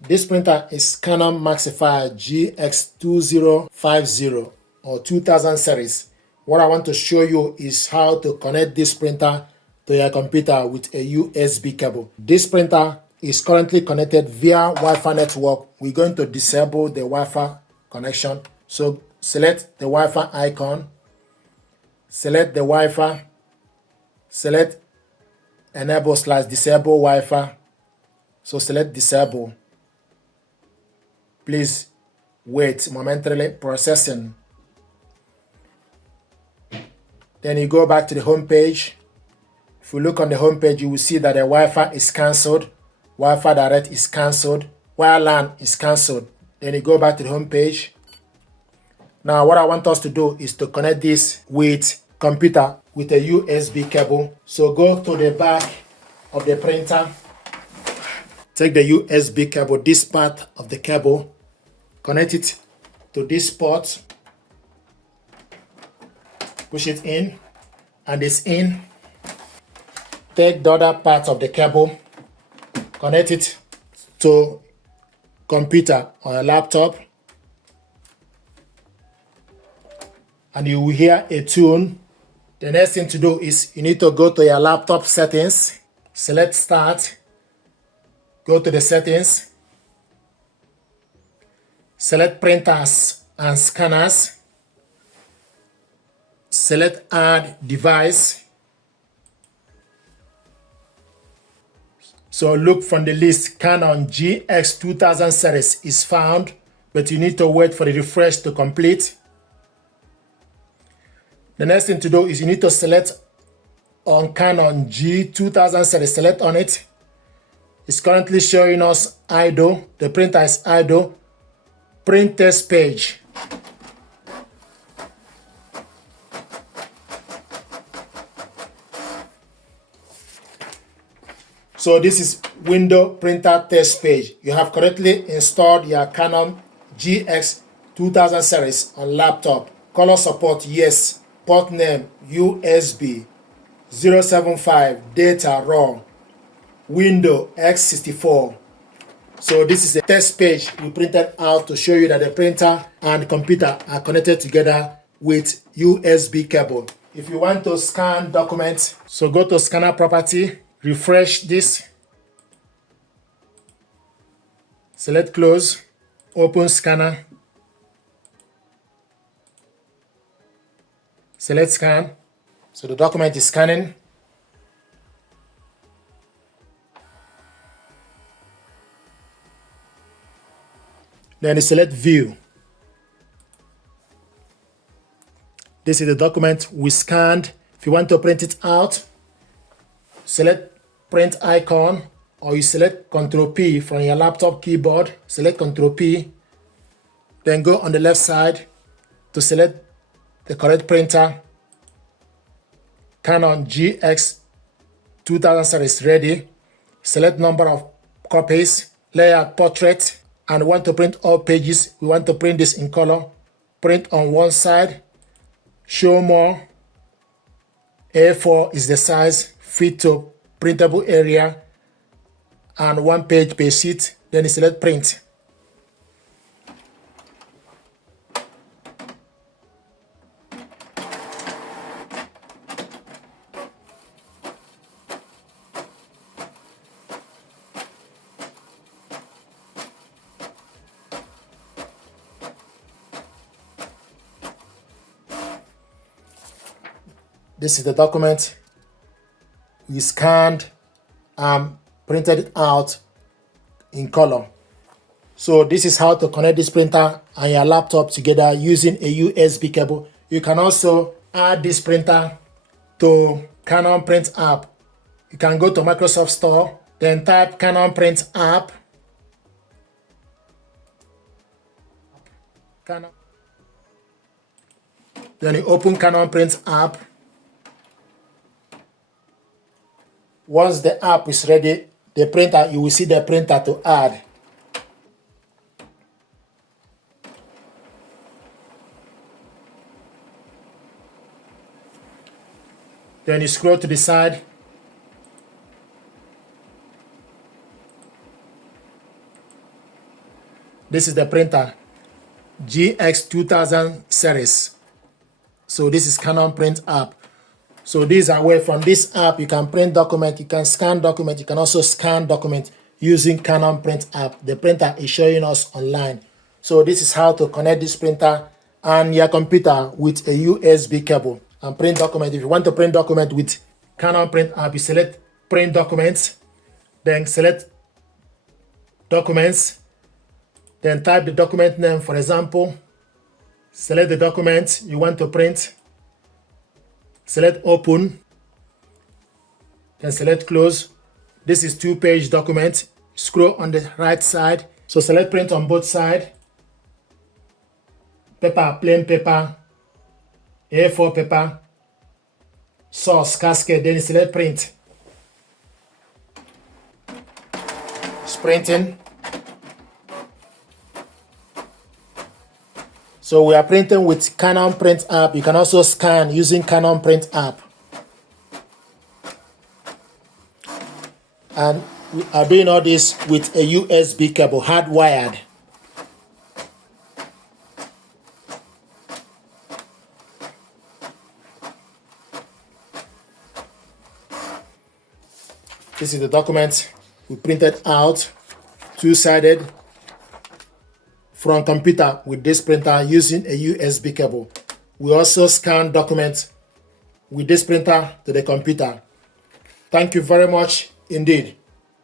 This printer is Canon Maxify GX2050 or 2000 series. What I want to show you is how to connect this printer to your computer with a USB cable. This printer is currently connected via Wi-Fi network. We're going to disable the Wi-Fi connection. So select the Wi-Fi icon, select the Wi-Fi, select enable/disable Wi-Fi. So select disable. Please wait momentarily, processing. Then you go back to the home page. If you look on the home page, you will see that the Wi-Fi is cancelled. Wi-Fi Direct is cancelled. WireLAN is cancelled. Then you go back to the home page. Now what I want us to do is to connect this with computer with a USB cable. So go to the back of the printer. Take the USB cable, this part of the cable, connect it to this port, push it in, and it's in. Take the other part of the cable, connect it to computer or a laptop, and you will hear a tune. The next thing to do is you need to go to your laptop settings, select Start, go to the settings, select printers and scanners, select add device. So look from the list, Canon GX2000 series is found, but you need to wait for the refresh to complete. The next thing to do is you need to select on Canon G2000 series, select on it. It's currently showing us idle. The printer is idle. Print test page. So this is window printer test page. You have correctly installed your Canon GX2000 series on laptop. Color support, yes. Port name, USB 075, data raw. Window X64. So this is a test page we printed out to show you that the printer and computer are connected together with USB cable. If you want to scan documents, so go to scanner property, refresh this, select close, open scanner, select scan. So the document is scanning. Then you select view. This is the document we scanned. If you want to print it out, select print icon, or you select Ctrl P from your laptop keyboard. Select Ctrl P. Then go on the left side to select the correct printer. Canon GX2000 series ready. Select number of copies, layout portrait, and want to print all pages. We want to print this in color. Print on one side, show more. A4 is the size, fit to printable area, and one page per sheet. Then you select print. This is the document we scanned and printed it out in color. So this is how to connect this printer and your laptop together using a USB cable. You can also add this printer to Canon Print app. You can go to Microsoft Store, then type Canon Print app. Then you open Canon Print app. Once the app is ready, the printer, you will see the printer to add. Then you scroll to the side. This is the printer, GX2000 series. So this is Canon Print app. So these are where from this app you can print document, you can scan document, you can also scan document using Canon Print app. The printer is showing us online. So this is how to connect this printer and your computer with a USB cable and print document. If you want to print document with Canon Print app, you select print documents, then select documents, then type the document name, for example, select the document you want to print, select open, then select close. This is 2-page document. Scroll on the right side. So select print on both sides. Paper, plain paper, A4 paper, source, cascade, then select print. It's printing. So we are printing with Canon Print app. You can also scan using Canon Print app. And we are doing all this with a USB cable, hardwired. This is the document we printed out, two-sided, from computer with this printer using a USB cable. We also scan documents with this printer to the computer. Thank you very much indeed.